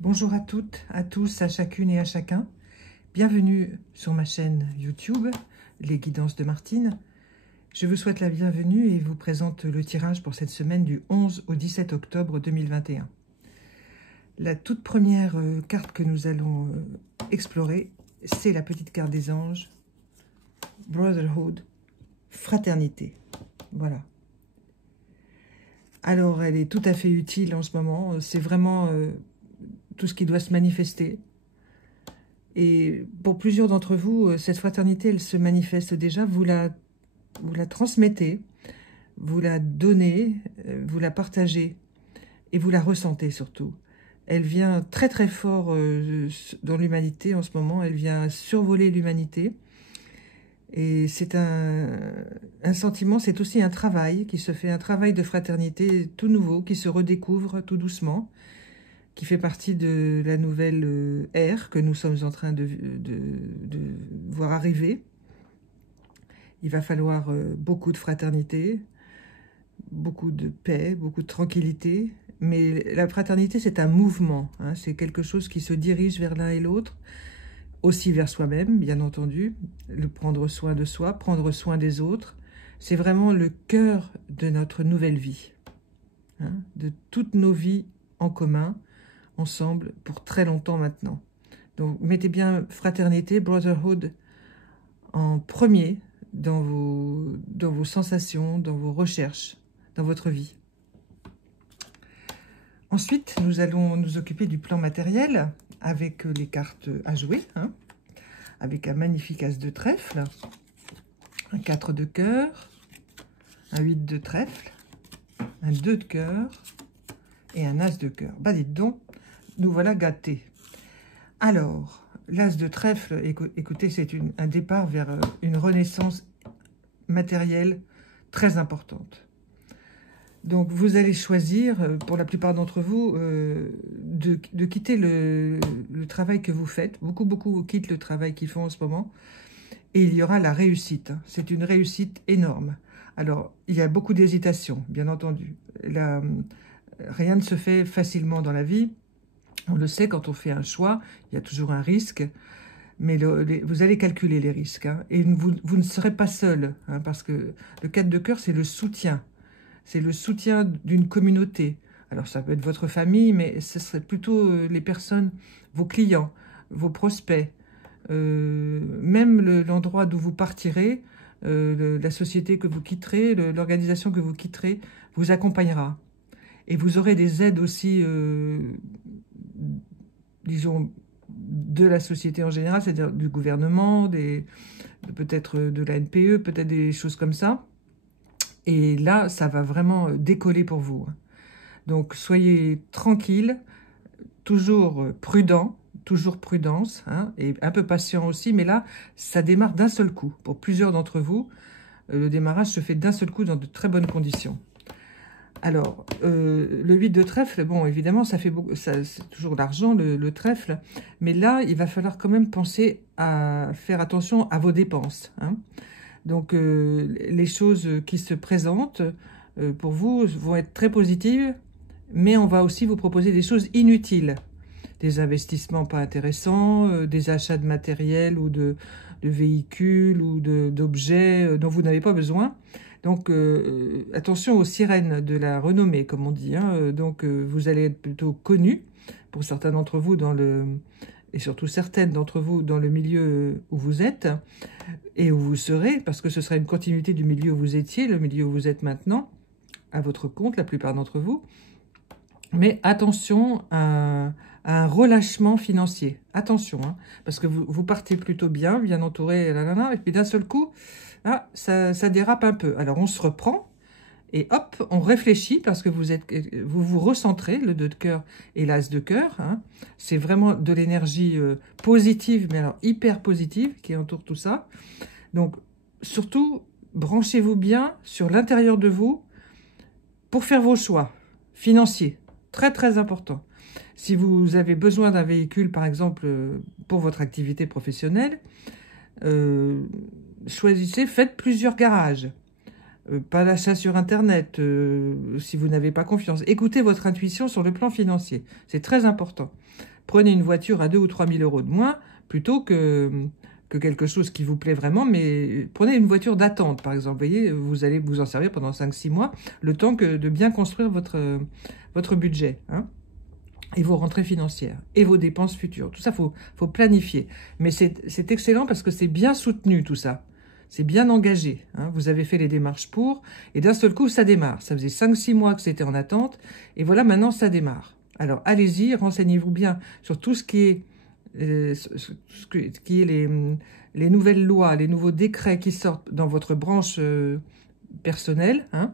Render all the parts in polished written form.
Bonjour à toutes, à tous, à chacune et à chacun. Bienvenue sur ma chaîne YouTube, Les Guidances de Martine. Je vous souhaite la bienvenue et vous présente le tirage pour cette semaine du 11 au 17 octobre 2021. La toute première carte que nous allons explorer, c'est la petite carte des anges, Brotherhood, Fraternité. Voilà. Alors, elle est tout à fait utile en ce moment. C'est vraiment tout ce qui doit se manifester. Et pour plusieurs d'entre vous, cette fraternité, elle se manifeste déjà. Vous la transmettez, vous la donnez, vous la partagez et vous la ressentez surtout. Elle vient très très fort dans l'humanité en ce moment. Elle vient survoler l'humanité. Et c'est un sentiment, c'est aussi un travail qui se fait, un travail de fraternité tout nouveau, qui se redécouvre tout doucement, qui fait partie de la nouvelle ère que nous sommes en train de voir arriver. Il va falloir beaucoup de fraternité, beaucoup de paix, beaucoup de tranquillité. Mais la fraternité, c'est un mouvement, hein, c'est quelque chose qui se dirige vers l'un et l'autre, aussi vers soi-même, bien entendu, le prendre soin de soi, prendre soin des autres. C'est vraiment le cœur de notre nouvelle vie, hein, de toutes nos vies en commun, ensemble, pour très longtemps maintenant. Donc, mettez bien fraternité, brotherhood, en premier dans vos sensations, dans vos recherches, dans votre vie. Ensuite, nous allons nous occuper du plan matériel avec les cartes à jouer, hein, avec un magnifique as de trèfle, un 4 de cœur, un 8 de trèfle, un 2 de cœur et un as de cœur. Bah dites donc, nous voilà gâtés. Alors, l'as de trèfle, écoutez, c'est un départ vers une renaissance matérielle très importante. Donc, vous allez choisir, pour la plupart d'entre vous, de quitter le travail que vous faites. Beaucoup quittent le travail qu'ils font en ce moment. Et il y aura la réussite. C'est une réussite énorme. Alors, il y a beaucoup d'hésitation, bien entendu. Rien ne se fait facilement dans la vie. On le sait, quand on fait un choix, il y a toujours un risque. Mais vous allez calculer les risques. Hein, et vous ne serez pas seul. Hein, parce que le 4 de cœur, c'est le soutien. C'est le soutien d'une communauté. Alors, ça peut être votre famille, mais ce serait plutôt les personnes, vos clients, vos prospects, même l'endroit d'où vous partirez, la société que vous quitterez, l'organisation que vous quitterez, vous accompagnera. Et vous aurez des aides aussi, disons, de la société en général, c'est-à-dire du gouvernement, peut-être de la NPE, peut-être des choses comme ça. Et là, ça va vraiment décoller pour vous. Donc, soyez tranquille, toujours prudent, toujours prudence, hein, et un peu patient aussi. Mais là, ça démarre d'un seul coup. Pour plusieurs d'entre vous, le démarrage se fait d'un seul coup dans de très bonnes conditions. Alors, le 8 de trèfle, bon, évidemment, ça fait beaucoup, c'est toujours l'argent, le trèfle. Mais là, il va falloir quand même penser à faire attention à vos dépenses, hein. Donc, les choses qui se présentent pour vous vont être très positives, mais on va aussi vous proposer des choses inutiles. Des investissements pas intéressants, des achats de matériel ou de véhicules ou d'objets dont vous n'avez pas besoin. Donc, attention aux sirènes de la renommée, comme on dit, hein. Donc, vous allez être plutôt connu, pour certains d'entre vous, et surtout certaines d'entre vous dans le milieu où vous êtes et où vous serez, parce que ce sera une continuité du milieu où vous étiez, le milieu où vous êtes maintenant, à votre compte, la plupart d'entre vous. Mais attention à un relâchement financier. Attention, hein, parce que vous partez plutôt bien entouré, et puis d'un seul coup, ah, ça dérape un peu. Alors on se reprend, et hop, on réfléchit parce que vous vous recentrez, le 2 de cœur et l'as de cœur. Hein. C'est vraiment de l'énergie positive, mais alors hyper positive qui entoure tout ça. Donc, surtout, branchez-vous bien sur l'intérieur de vous pour faire vos choix financiers. Très, très important. Si vous avez besoin d'un véhicule, par exemple, pour votre activité professionnelle, choisissez, faites plusieurs garages. Pas l'achat sur Internet, si vous n'avez pas confiance. Écoutez votre intuition sur le plan financier. C'est très important. Prenez une voiture à 2 ou 3 000 euros de moins, plutôt que quelque chose qui vous plaît vraiment, mais prenez une voiture d'attente, par exemple. Vous voyez, vous allez vous en servir pendant 5-6 mois, le temps de bien construire votre budget, hein, et vos rentrées financières, et vos dépenses futures. Tout ça, faut planifier. Mais c'est excellent parce que c'est bien soutenu, tout ça. C'est bien engagé, hein. Vous avez fait les démarches pour, et d'un seul coup, ça démarre. Ça faisait 5-6 mois que c'était en attente, et voilà, maintenant, ça démarre. Alors, allez-y, renseignez-vous bien sur tout ce qui est, les nouvelles lois, les nouveaux décrets qui sortent dans votre branche personnelle, hein,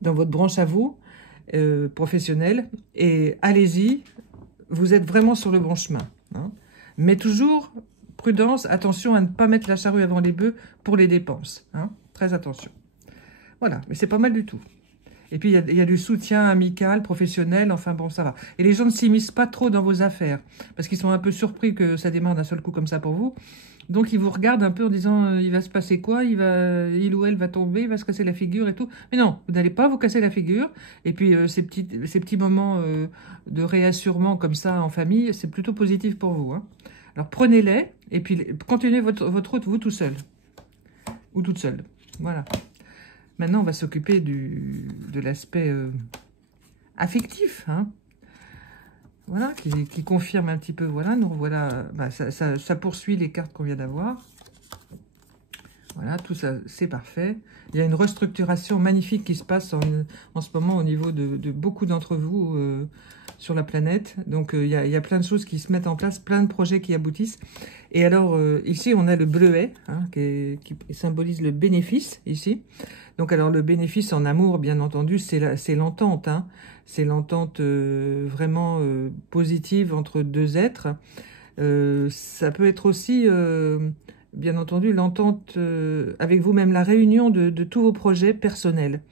dans votre branche à vous, professionnelle, et allez-y, vous êtes vraiment sur le bon chemin, hein. Mais toujours... prudence, attention à ne pas mettre la charrue avant les bœufs pour les dépenses, hein. Très attention. Voilà, mais c'est pas mal du tout. Et puis, il y a du soutien amical, professionnel, enfin bon, ça va. Et les gens ne s'immiscent pas trop dans vos affaires, parce qu'ils sont un peu surpris que ça démarre d'un seul coup comme ça pour vous. Donc, ils vous regardent un peu en disant, il va se passer quoi, il ou elle va tomber, il va se casser la figure et tout. Mais non, vous n'allez pas vous casser la figure. Et puis, ces petits moments de réassurement comme ça en famille, c'est plutôt positif pour vous, hein. Alors, prenez-les, et puis continuez votre route, vous tout seul. Ou toute seule. Voilà. Maintenant, on va s'occuper de l'aspect affectif, hein. Voilà, qui confirme un petit peu. Voilà, nous voilà, bah, ça poursuit les cartes qu'on vient d'avoir. Voilà, tout ça, c'est parfait. Il y a une restructuration magnifique qui se passe en ce moment au niveau de beaucoup d'entre vous sur la planète. Donc, il y a plein de choses qui se mettent en place, plein de projets qui aboutissent. Et alors, ici, on a le bleuet, hein, qui symbolise le bénéfice, ici. Donc, alors, le bénéfice en amour, bien entendu, c'est l'entente, hein. C'est l'entente vraiment positive entre deux êtres. Ça peut être aussi... bien entendu, l'entente avec vous-même, la réunion de tous vos projets personnels.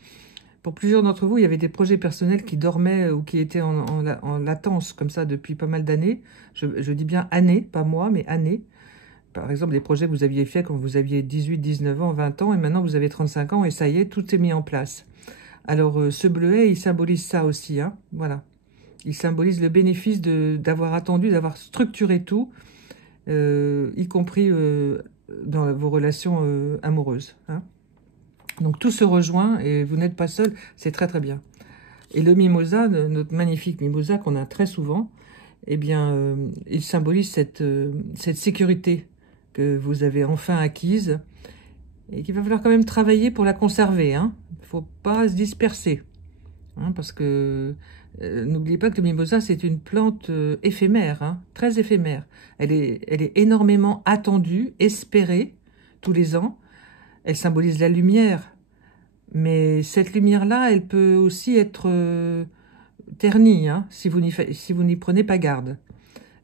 Pour plusieurs d'entre vous, il y avait des projets personnels qui dormaient ou qui étaient en latence, comme ça, depuis pas mal d'années. Je dis bien années, pas mois, mais années. Par exemple, des projets que vous aviez faits quand vous aviez 18, 19 ans, 20 ans, et maintenant vous avez 35 ans, et ça y est, tout est mis en place. Alors, ce bleuet, il symbolise ça aussi, hein, voilà. Il symbolise le bénéfice d'avoir attendu, d'avoir structuré tout, y compris dans vos relations amoureuses, hein. Donc tout se rejoint et vous n'êtes pas seul, c'est très très bien. Et le mimosa, notre magnifique mimosa qu'on a très souvent, eh bien, il symbolise cette sécurité que vous avez enfin acquise et qu'il va falloir quand même travailler pour la conserver, hein. Il ne faut pas se disperser, hein, parce que n'oubliez pas que le mimosa, c'est une plante éphémère, hein, très éphémère. Elle est énormément attendue, espérée tous les ans. Elle symbolise la lumière, mais cette lumière-là, elle peut aussi être ternie, hein, si vous n'y prenez pas garde.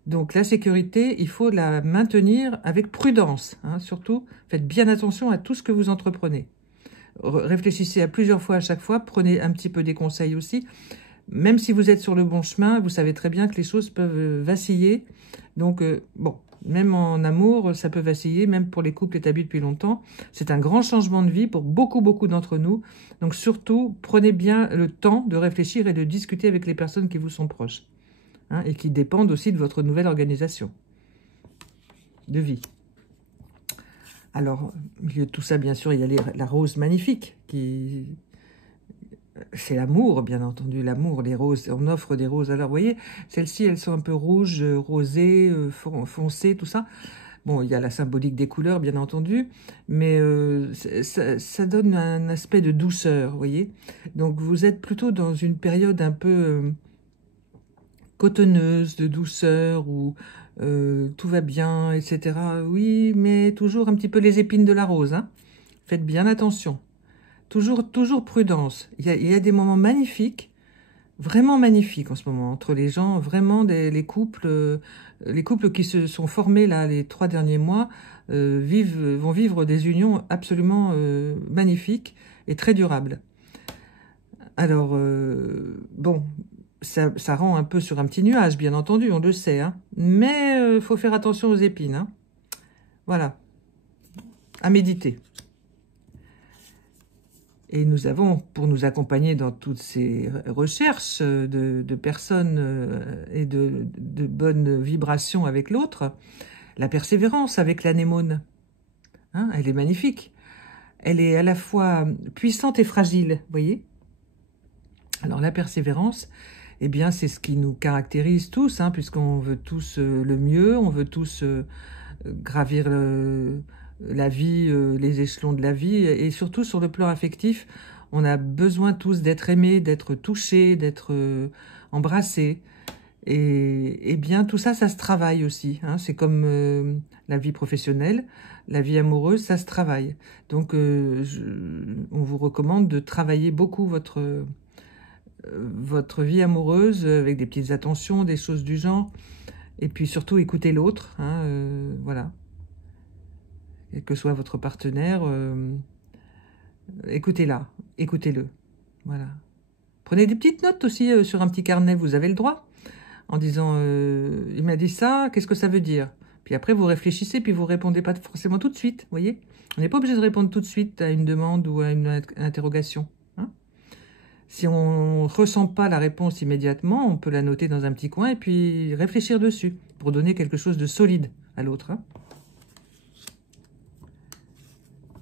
Donc la sécurité, il faut la maintenir avec prudence, hein, surtout. Faites bien attention à tout ce que vous entreprenez. Réfléchissez à plusieurs fois à chaque fois, prenez un petit peu des conseils aussi. Même si vous êtes sur le bon chemin, vous savez très bien que les choses peuvent vaciller. Donc, bon, même en amour, ça peut vaciller, même pour les couples établis depuis longtemps. C'est un grand changement de vie pour beaucoup, beaucoup d'entre nous. Donc, surtout, prenez bien le temps de réfléchir et de discuter avec les personnes qui vous sont proches, hein, et qui dépendent aussi de votre nouvelle organisation de vie. Alors, au milieu de tout ça, bien sûr, il y a la rose magnifique qui... C'est l'amour, bien entendu, l'amour, les roses. On offre des roses. Alors, vous voyez, celles-ci, elles sont un peu rouges, rosées, foncées, tout ça. Bon, il y a la symbolique des couleurs, bien entendu, mais ça donne un aspect de douceur, vous voyez. Donc, vous êtes plutôt dans une période un peu cotonneuse, de douceur, où tout va bien, etc. Oui, mais toujours un petit peu les épines de la rose, hein. Faites bien attention. Toujours prudence. Il y a des moments magnifiques, vraiment magnifiques en ce moment, entre les gens, vraiment les couples qui se sont formés là les 3 derniers mois vont vivre des unions absolument magnifiques et très durables. Alors, bon, ça rend un peu sur un petit nuage, bien entendu, on le sait, hein, mais il faut faire attention aux épines, hein. Voilà, à méditer. Et nous avons, pour nous accompagner dans toutes ces recherches de personnes et de bonnes vibrations avec l'autre, la persévérance avec l'anémone. Hein, elle est magnifique. Elle est à la fois puissante et fragile, vous voyez. Alors la persévérance, eh bien c'est ce qui nous caractérise tous, hein, puisqu'on veut tous le mieux, on veut tous gravir la vie, les échelons de la vie, et surtout sur le plan affectif, on a besoin tous d'être aimés, d'être touchés, d'être embrassés. Et bien tout ça, ça se travaille aussi. Hein. C'est comme la vie professionnelle, la vie amoureuse, ça se travaille. Donc on vous recommande de travailler beaucoup votre vie amoureuse avec des petites attentions, des choses du genre. Et puis surtout écouter l'autre. Hein, voilà. Quel que soit votre partenaire, écoutez-la, écoutez-le. Voilà. Prenez des petites notes aussi sur un petit carnet, vous avez le droit. En disant, il m'a dit ça, qu'est-ce que ça veut dire? Puis après, vous réfléchissez, puis vous répondez pas forcément tout de suite, vous voyez? On n'est pas obligé de répondre tout de suite à une demande ou à une interrogation. Hein. Si on ne ressent pas la réponse immédiatement, on peut la noter dans un petit coin et puis réfléchir dessus pour donner quelque chose de solide à l'autre. Hein.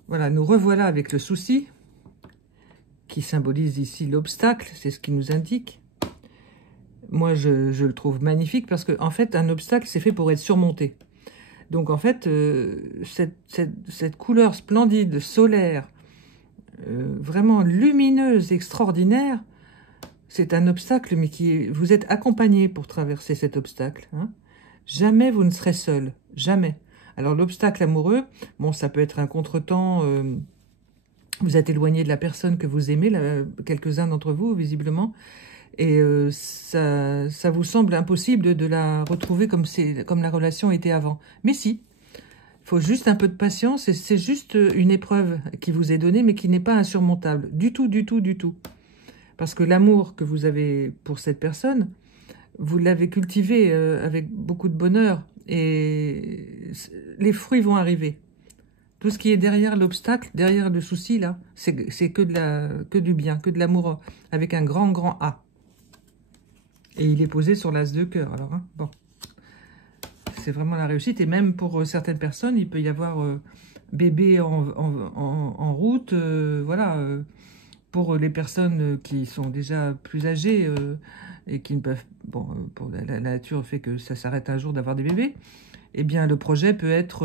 Voilà, nous revoilà avec le souci, qui symbolise ici l'obstacle, c'est ce qui nous indique. Moi, je le trouve magnifique parce qu'en fait, un obstacle, c'est fait pour être surmonté. Donc, en fait, cette couleur splendide, solaire, vraiment lumineuse, extraordinaire, c'est un obstacle, mais vous êtes accompagné pour traverser cet obstacle. Hein. Jamais vous ne serez seul, jamais. Alors, l'obstacle amoureux, bon, ça peut être un contretemps, vous êtes éloigné de la personne que vous aimez, quelques-uns d'entre vous, visiblement, et ça vous semble impossible de la retrouver comme la relation était avant. Mais si, il faut juste un peu de patience, et c'est juste une épreuve qui vous est donnée, mais qui n'est pas insurmontable. Du tout, du tout, du tout. Parce que l'amour que vous avez pour cette personne, vous l'avez cultivé avec beaucoup de bonheur, et les fruits vont arriver. Tout ce qui est derrière l'obstacle, derrière le souci, là, c'est que du bien, que de l'amour, avec un grand, grand A. Et il est posé sur l'as de cœur. Alors, hein, bon, c'est vraiment la réussite. Et même pour certaines personnes, il peut y avoir bébé en route. Voilà, pour les personnes qui sont déjà plus âgées et qui ne peuvent... Bon, pour la nature fait que ça s'arrête un jour d'avoir des bébés. Eh bien, le projet peut être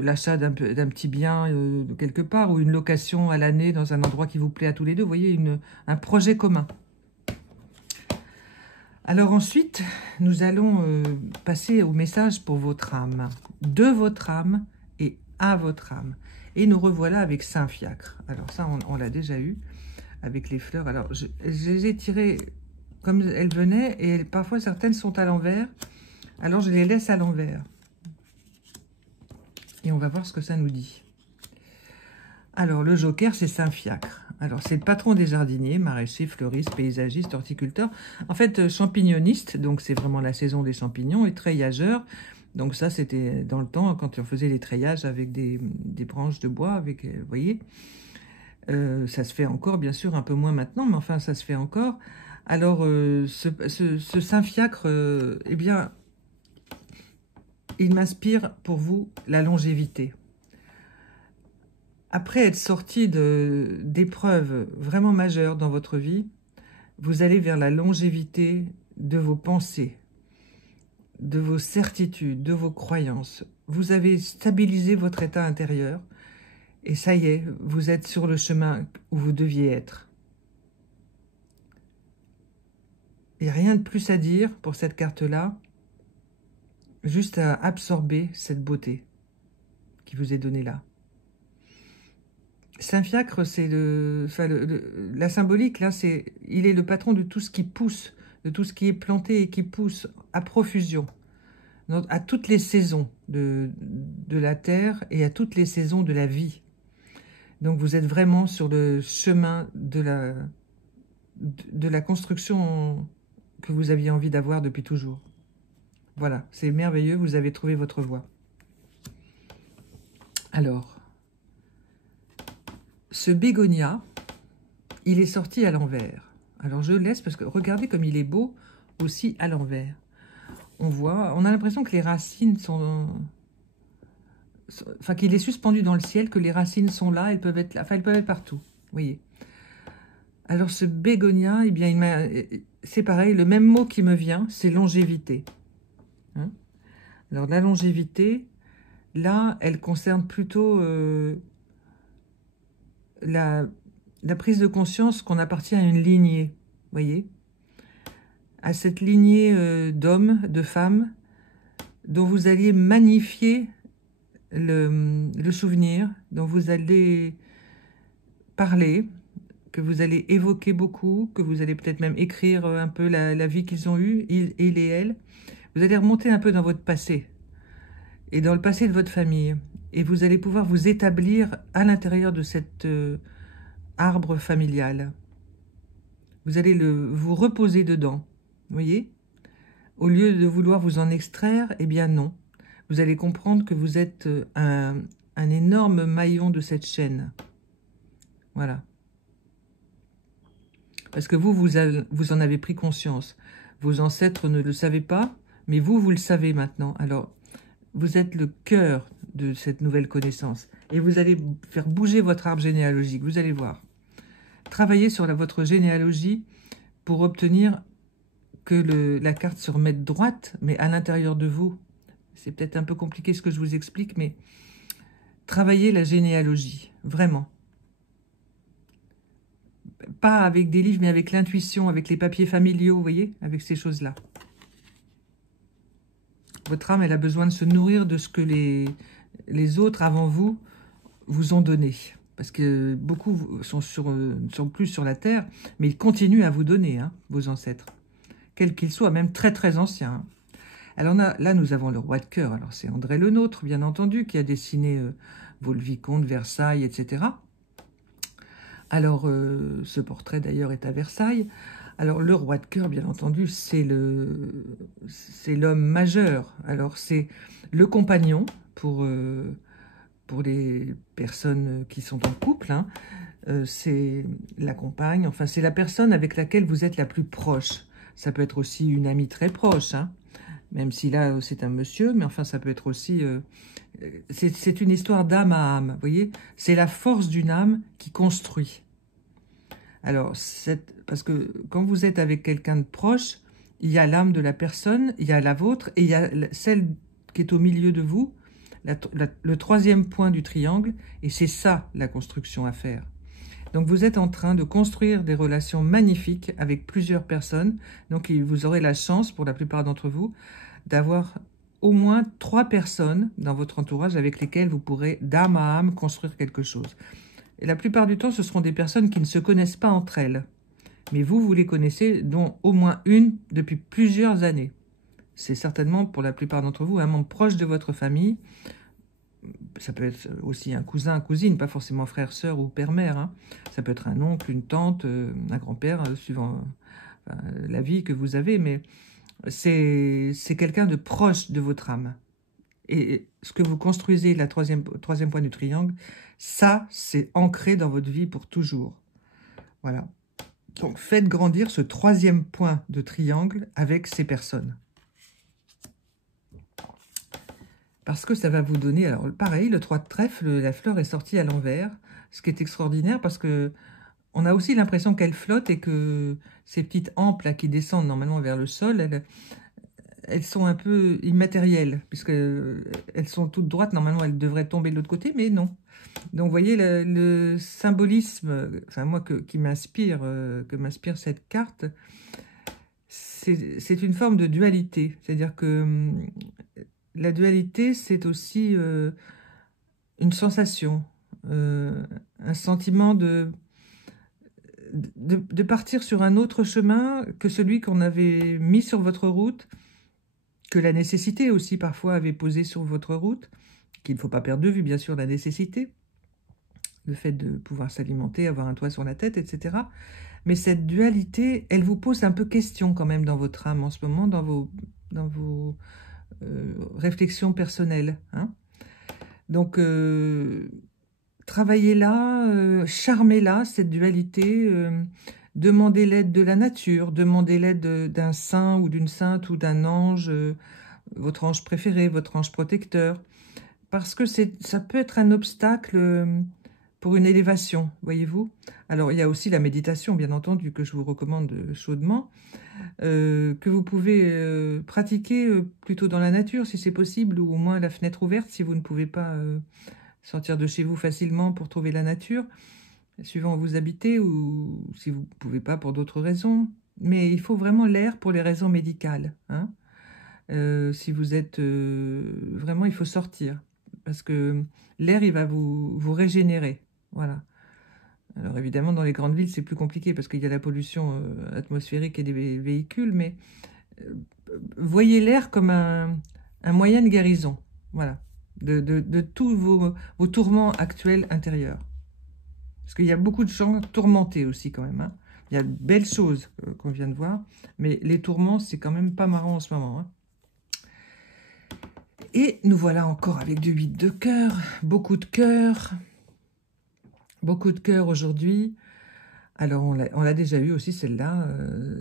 l'achat d'un petit bien quelque part ou une location à l'année dans un endroit qui vous plaît à tous les deux. Vous voyez, un projet commun. Alors ensuite, nous allons passer au message pour votre âme, de votre âme et à votre âme. Et nous revoilà avec Saint-Fiacre. Alors ça, on l'a déjà eu avec les fleurs. Alors, je les ai tirées comme elles venaient et parfois certaines sont à l'envers. Alors, je les laisse à l'envers. Et on va voir ce que ça nous dit. Alors, le joker, c'est Saint-Fiacre. Alors, c'est le patron des jardiniers, maraîchers, fleuristes, paysagistes, horticulteurs. En fait, champignoniste, donc c'est vraiment la saison des champignons, et treillageur. Donc ça, c'était dans le temps, quand on faisait les treillages avec des branches de bois, avec, vous voyez. Ça se fait encore, bien sûr, un peu moins maintenant, mais enfin, ça se fait encore. Alors, ce Saint-Fiacre, eh bien, il m'inspire pour vous la longévité. Après être sorti d'épreuves vraiment majeures dans votre vie, vous allez vers la longévité de vos pensées, de vos certitudes, de vos croyances. Vous avez stabilisé votre état intérieur et ça y est, vous êtes sur le chemin où vous deviez être. Il n'y a rien de plus à dire pour cette carte-là, juste à absorber cette beauté qui vous est donnée là. Saint-Fiacre, c'est la symbolique, là, il est le patron de tout ce qui pousse, de tout ce qui est planté et qui pousse à profusion, à toutes les saisons de la terre et à toutes les saisons de la vie. Donc vous êtes vraiment sur le chemin de la construction que vous aviez envie d'avoir depuis toujours. Voilà, c'est merveilleux, vous avez trouvé votre voie. Alors... ce bégonia, il est sorti à l'envers. Alors je laisse parce que regardez comme il est beau aussi à l'envers. On a l'impression que les racines enfin qu'il est suspendu dans le ciel, que les racines sont là, elles peuvent être là, enfin elles peuvent être partout, vous voyez. Alors ce bégonia, eh bien c'est pareil, le même mot qui me vient, c'est longévité. Hein? Alors la longévité, là, elle concerne plutôt la prise de conscience qu'on appartient à une lignée, vous voyez, à cette lignée d'hommes, de femmes, dont vous alliez magnifier le souvenir, dont vous allez parler, que vous allez évoquer beaucoup, que vous allez peut-être même écrire un peu la vie qu'ils ont eue, ils et elles. Vous allez remonter un peu dans votre passé, et dans le passé de votre famille, et vous allez pouvoir vous établir à l'intérieur de cet arbre familial. Vous allez vous reposer dedans, vous voyez? Au lieu de vouloir vous en extraire, eh bien non. Vous allez comprendre que vous êtes un énorme maillon de cette chaîne. Voilà. Parce que vous en avez pris conscience. Vos ancêtres ne le savaient pas, mais vous le savez maintenant. Alors, vous êtes le cœur de cette nouvelle connaissance. Et vous allez faire bouger votre arbre généalogique, vous allez voir. Travaillez sur votre généalogie pour obtenir que la carte se remette droite, mais à l'intérieur de vous. C'est peut-être un peu compliqué ce que je vous explique, mais travaillez la généalogie, vraiment. Pas avec des livres, mais avec l'intuition, avec les papiers familiaux, vous voyez, avec ces choses-là. Votre âme, elle a besoin de se nourrir de ce que les autres avant vous ont donné. Parce que beaucoup sont plus sur la terre, mais ils continuent à vous donner, hein, vos ancêtres. Quels qu'ils soient, même très très anciens. Hein. Alors là, nous avons le roi de cœur. Alors c'est André Le Nôtre, bien entendu, qui a dessiné Vaux-le-Vicomte, Versailles, etc. Alors, ce portrait d'ailleurs est à Versailles. Alors, le roi de cœur, bien entendu, c'est l'homme majeur. Alors, c'est le compagnon pour les personnes qui sont en couple. Hein. C'est la compagne, enfin, c'est la personne avec laquelle vous êtes la plus proche. Ça peut être aussi une amie très proche, hein. Même si là, c'est un monsieur, mais enfin, ça peut être aussi... c'est une histoire d'âme à âme, vous voyez. C'est la force d'une âme qui construit. Alors, parce que quand vous êtes avec quelqu'un de proche, il y a l'âme de la personne, il y a la vôtre, et il y a celle qui est au milieu de vous, le troisième point du triangle, et c'est ça, la construction à faire. Donc, vous êtes en train de construire des relations magnifiques avec plusieurs personnes. Donc, vous aurez la chance, pour la plupart d'entre vous, d'avoir au moins 3 personnes dans votre entourage avec lesquelles vous pourrez, d'âme à âme, construire quelque chose. Et la plupart du temps, ce seront des personnes qui ne se connaissent pas entre elles. Mais vous les connaissez, dont au moins une depuis plusieurs années. C'est certainement, pour la plupart d'entre vous, un membre proche de votre famille. Ça peut être aussi un cousin, cousine, pas forcément frère, sœur ou père-mère. Hein. Ça peut être un oncle, une tante, un grand-père, suivant la vie que vous avez. Mais c'est quelqu'un de proche de votre âme. Et ce que vous construisez, la troisième point du triangle, ça, c'est ancré dans votre vie pour toujours. Voilà. Donc, faites grandir ce 3e point de triangle avec ces personnes. Parce que ça va vous donner... Alors, pareil, le 3 de trèfle, la fleur est sortie à l'envers, ce qui est extraordinaire parce que on a aussi l'impression qu'elle flotte et que ces petites hampes là qui descendent normalement vers le sol, elles sont un peu immatérielles, puisqu'elles sont toutes droites. Normalement, elles devraient tomber de l'autre côté, mais non. Donc, vous voyez, le symbolisme, enfin, moi, que m'inspire cette carte, c'est une forme de dualité. C'est-à-dire que la dualité, c'est aussi une sensation, un sentiment de partir sur un autre chemin que celui qu'on avait mis sur votre route, que la nécessité aussi parfois avait posé sur votre route, qu'il ne faut pas perdre de vue, bien sûr, la nécessité, le fait de pouvoir s'alimenter, avoir un toit sur la tête, etc. Mais cette dualité, elle vous pose un peu question quand même dans votre âme en ce moment, dans vos réflexions personnelles. Hein. Donc, Travaillez-la, charmez-la, cette dualité. Demandez l'aide de la nature, demandez l'aide d'un saint ou d'une sainte ou d'un ange, votre ange préféré, votre ange protecteur. Parce que ça peut être un obstacle pour une élévation, voyez-vous. Alors, il y a aussi la méditation, bien entendu, que je vous recommande chaudement, que vous pouvez pratiquer plutôt dans la nature, si c'est possible, ou au moins la fenêtre ouverte, si vous ne pouvez pas sortir de chez vous facilement pour trouver la nature, suivant où vous habitez, ou si vous ne pouvez pas pour d'autres raisons. Mais il faut vraiment l'air pour les raisons médicales. Hein. Si vous êtes... vraiment, il faut sortir. Parce que l'air, il va vous régénérer. Voilà. Alors évidemment, dans les grandes villes, c'est plus compliqué parce qu'il y a la pollution atmosphérique et des véhicules, mais voyez l'air comme un moyen de guérison. Voilà. De tous vos tourments actuels intérieurs. Parce qu'il y a beaucoup de gens tourmentés aussi quand même. Hein. Il y a de belles choses qu'on vient de voir, mais les tourments, c'est quand même pas marrant en ce moment. Hein. Et nous voilà encore avec du 8 de cœur, beaucoup de cœur aujourd'hui. Alors, on l'a déjà eu aussi, celle-là.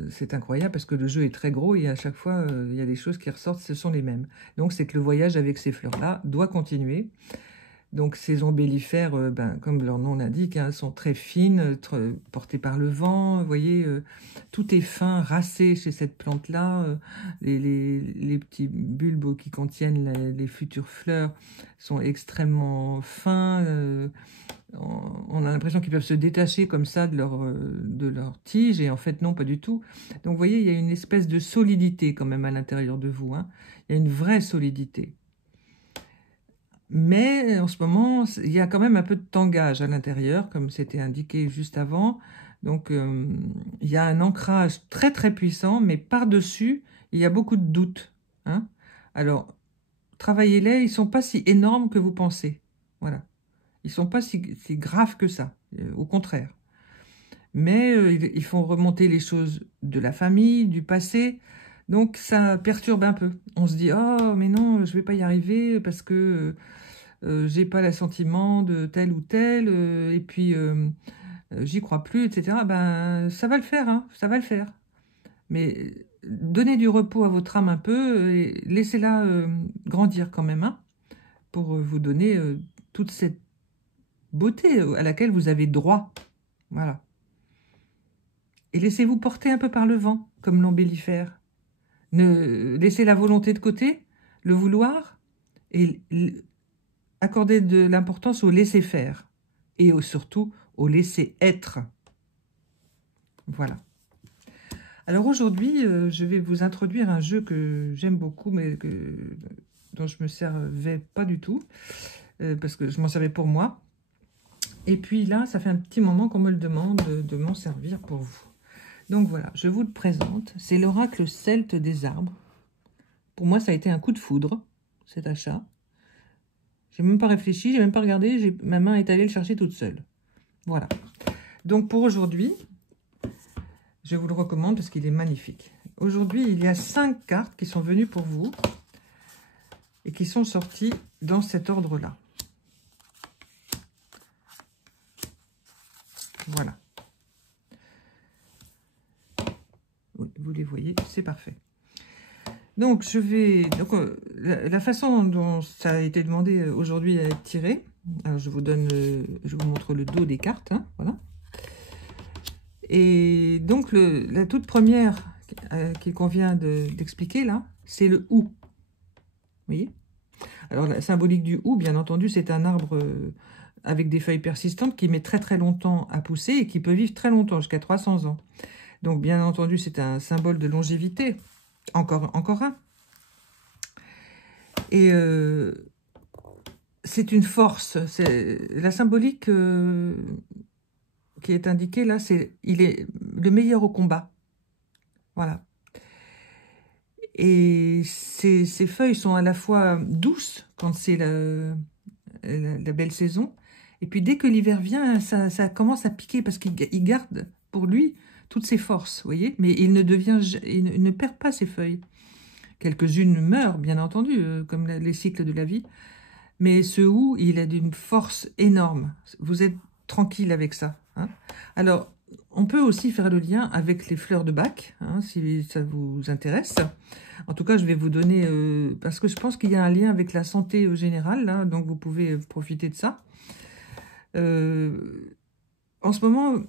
C'est incroyable parce que le jeu est très gros et à chaque fois, il y a des choses qui ressortent, ce sont les mêmes. Donc, c'est que le voyage avec ces fleurs-là doit continuer. Donc, ces ombellifères, comme leur nom l'indique, hein, sont très fines, portées par le vent. Vous voyez, tout est fin, racé chez cette plante-là. Les petits bulbes qui contiennent les futures fleurs sont extrêmement fins. On a l'impression qu'ils peuvent se détacher comme ça de leur tige, et en fait, non, pas du tout. Donc, vous voyez, il y a une espèce de solidité quand même à l'intérieur de vous. Hein. Il y a une vraie solidité. Mais en ce moment, il y a quand même un peu de tangage à l'intérieur, comme c'était indiqué juste avant. Donc, il y a un ancrage très très puissant, mais par-dessus, il y a beaucoup de doutes. Hein. Alors, travaillez-les, ils ne sont pas si énormes que vous pensez. Voilà. Ils ne sont pas si graves que ça, au contraire. Mais ils font remonter les choses de la famille, du passé. Donc, ça perturbe un peu. On se dit, oh, mais non, je ne vais pas y arriver parce que... j'ai pas l'assentiment de tel ou tel, et puis j'y crois plus, etc. Ben, ça va le faire, hein, ça va le faire. Mais donnez du repos à votre âme un peu, et laissez-la grandir quand même, hein, pour vous donner toute cette beauté à laquelle vous avez droit. Voilà. Et laissez-vous porter un peu par le vent, comme l'ombellifère. Laissez la volonté de côté, le vouloir, et accordez de l'importance au laisser-faire et surtout au laisser-être. Voilà. Alors aujourd'hui, je vais vous introduire un jeu que j'aime beaucoup, mais dont je ne me servais pas du tout, parce que je m'en servais pour moi. Et puis là, ça fait un petit moment qu'on me le demande de m'en servir pour vous. Donc voilà, je vous le présente. C'est l'oracle celte des arbres. Pour moi, ça a été un coup de foudre, cet achat. J'ai même pas réfléchi, j'ai même pas regardé, ma main est allée le chercher toute seule. Voilà. Donc pour aujourd'hui, je vous le recommande parce qu'il est magnifique. Aujourd'hui, il y a 5 cartes qui sont venues pour vous et qui sont sorties dans cet ordre-là. Voilà. Vous les voyez, c'est parfait. Donc, la façon dont ça a été demandé aujourd'hui à être tiré, alors je vous montre le dos des cartes, hein, voilà. Et donc, la toute première qu'il convient d'expliquer, là, c'est le hou. Vous voyez? Alors, la symbolique du hou, bien entendu, c'est un arbre avec des feuilles persistantes qui met très très longtemps à pousser et qui peut vivre très longtemps, jusqu'à 300 ans. Donc, bien entendu, c'est un symbole de longévité. Encore un. Et c'est une force. La symbolique qui est indiquée là, il est le meilleur au combat. Voilà. Et ces feuilles sont à la fois douces quand c'est la belle saison. Et puis dès que l'hiver vient, ça commence à piquer parce qu'il garde pour lui toutes ses forces, vous voyez. Mais il ne perd pas ses feuilles. Quelques-unes meurent, bien entendu, comme les cycles de la vie. Mais ce hou, il est d'une force énorme. Vous êtes tranquille avec ça. Hein. Alors, on peut aussi faire le lien avec les fleurs de Bach, hein, si ça vous intéresse. En tout cas, je vais vous donner, parce que je pense qu'il y a un lien avec la santé générale, là, donc vous pouvez profiter de ça. En ce moment,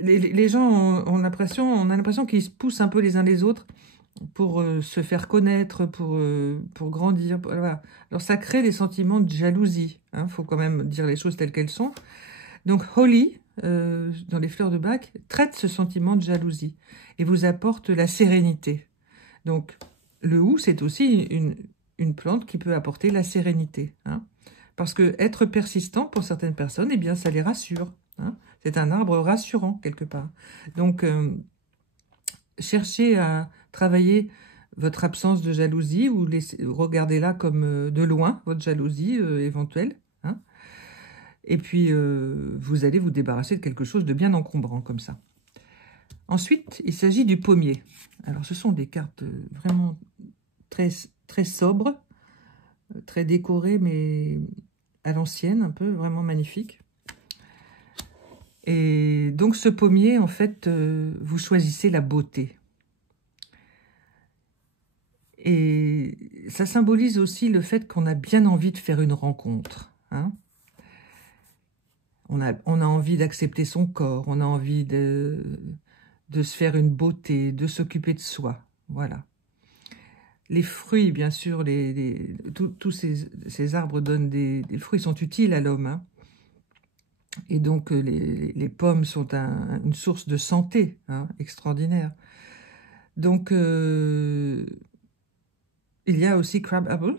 les gens ont l'impression, on a l'impression qu'ils se poussent un peu les uns les autres pour se faire connaître, pour grandir. Voilà. Alors ça crée des sentiments de jalousie. Hein, faut quand même dire les choses telles qu'elles sont. Donc Holly, dans les fleurs de Bach, traite ce sentiment de jalousie et vous apporte la sérénité. Donc le hou, c'est aussi une plante qui peut apporter la sérénité. Hein, parce que être persistant, pour certaines personnes, eh bien, ça les rassure. Hein, c'est un arbre rassurant, quelque part. Donc, cherchez à travailler votre absence de jalousie ou regardez-la comme de loin, votre jalousie éventuelle. Hein, et puis, vous allez vous débarrasser de quelque chose de bien encombrant comme ça. Ensuite, il s'agit du pommier. Alors, ce sont des cartes vraiment très, très sobres, très décorées, mais à l'ancienne, un peu, vraiment magnifique. Et donc, ce pommier, en fait, vous choisissez la beauté. Et ça symbolise aussi le fait qu'on a bien envie de faire une rencontre. Hein. On a envie d'accepter son corps, on a envie de se faire une beauté, de s'occuper de soi. Voilà. Les fruits, bien sûr, tous ces arbres donnent des fruits, sont utiles à l'homme. Hein. Et donc, les pommes sont une source de santé hein, extraordinaire. Donc, il y a aussi crab apple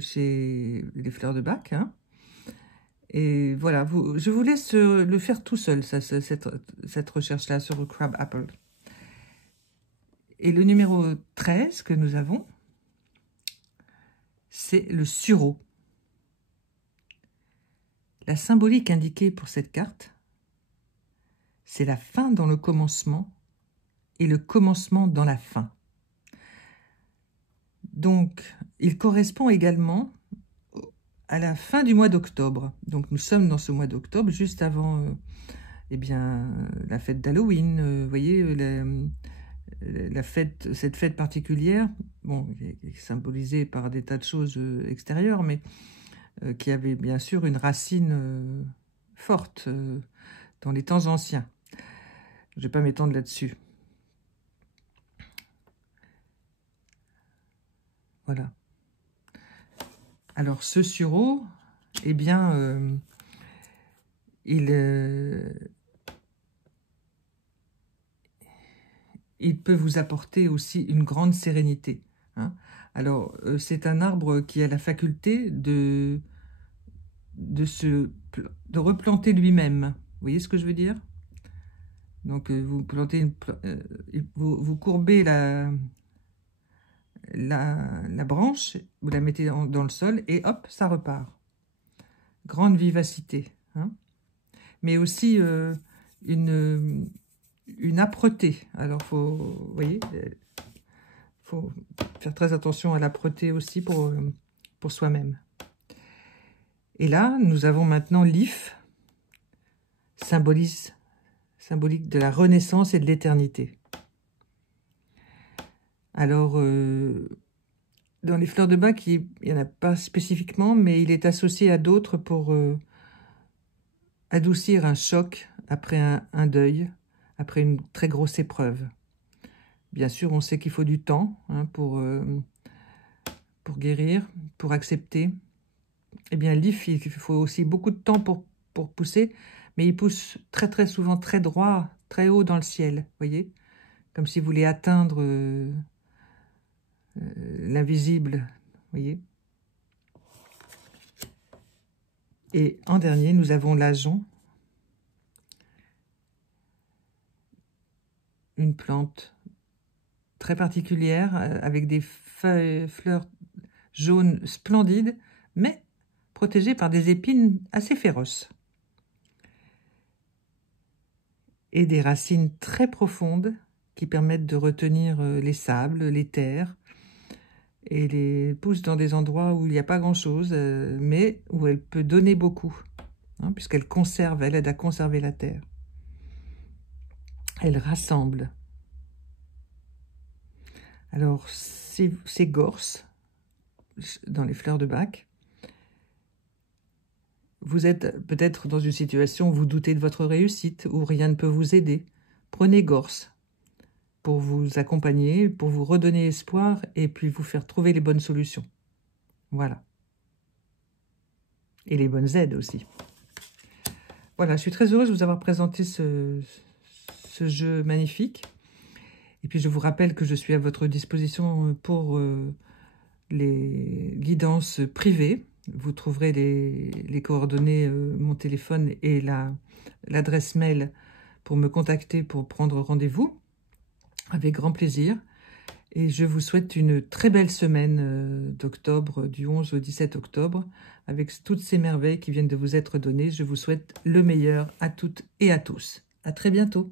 chez les fleurs de Bach. Hein. Et voilà, je vous laisse le faire tout seul, cette recherche-là sur le crab apple. Et le numéro 13 que nous avons, c'est le sureau. La symbolique indiquée pour cette carte, c'est la fin dans le commencement et le commencement dans la fin. Donc, il correspond également à la fin du mois d'octobre. Donc, nous sommes dans ce mois d'octobre, juste avant eh bien, la fête d'Halloween. Vous voyez, cette fête particulière, bon, qui est symbolisée par des tas de choses extérieures, mais qui avait bien sûr une racine forte dans les temps anciens. Je ne vais pas m'étendre là-dessus. Voilà. Alors, ce sureau, eh bien, il peut vous apporter aussi une grande sérénité. Hein. Alors, c'est un arbre qui a la faculté de replanter lui-même. Vous voyez ce que je veux dire? Donc, vous plantez vous courbez la branche, vous la mettez dans le sol et hop, ça repart. Grande vivacité. Hein, mais aussi une âpreté. Alors, vous voyez, faut faire très attention à l'âpreté aussi pour soi-même. Et là, nous avons maintenant l'if, symbolique de la renaissance et de l'éternité. Alors, dans les fleurs de Bach, il n'y en a pas spécifiquement, mais il est associé à d'autres pour adoucir un choc après un deuil, après une très grosse épreuve. Bien sûr, on sait qu'il faut du temps hein, pour guérir, pour accepter. Eh bien, l'if, il faut aussi beaucoup de temps pour pousser, mais il pousse très très souvent très droit, très haut dans le ciel, voyez, comme s'il voulait atteindre l'invisible, voyez. Et en dernier, nous avons l'ajon, une plante très particulière avec des fleurs jaunes splendides, mais protégées par des épines assez féroces. Et des racines très profondes qui permettent de retenir les sables, les terres, et les pousse dans des endroits où il n'y a pas grand-chose, mais où elle peut donner beaucoup, hein, puisqu'elle conserve, elle aide à conserver la terre. Elle rassemble. Alors, ces gorses, dans les fleurs de bac, vous êtes peut-être dans une situation où vous doutez de votre réussite, où rien ne peut vous aider. Prenez gorse pour vous accompagner, pour vous redonner espoir et puis vous faire trouver les bonnes solutions. Voilà. Et les bonnes aides aussi. Voilà, je suis très heureuse de vous avoir présenté ce jeu magnifique. Et puis je vous rappelle que je suis à votre disposition pour les guidances privées. Vous trouverez les coordonnées, mon téléphone et l'adresse mail pour me contacter pour prendre rendez-vous. Avec grand plaisir. Et je vous souhaite une très belle semaine d'octobre, du 11 au 17 octobre, avec toutes ces merveilles qui viennent de vous être données. Je vous souhaite le meilleur à toutes et à tous. À très bientôt.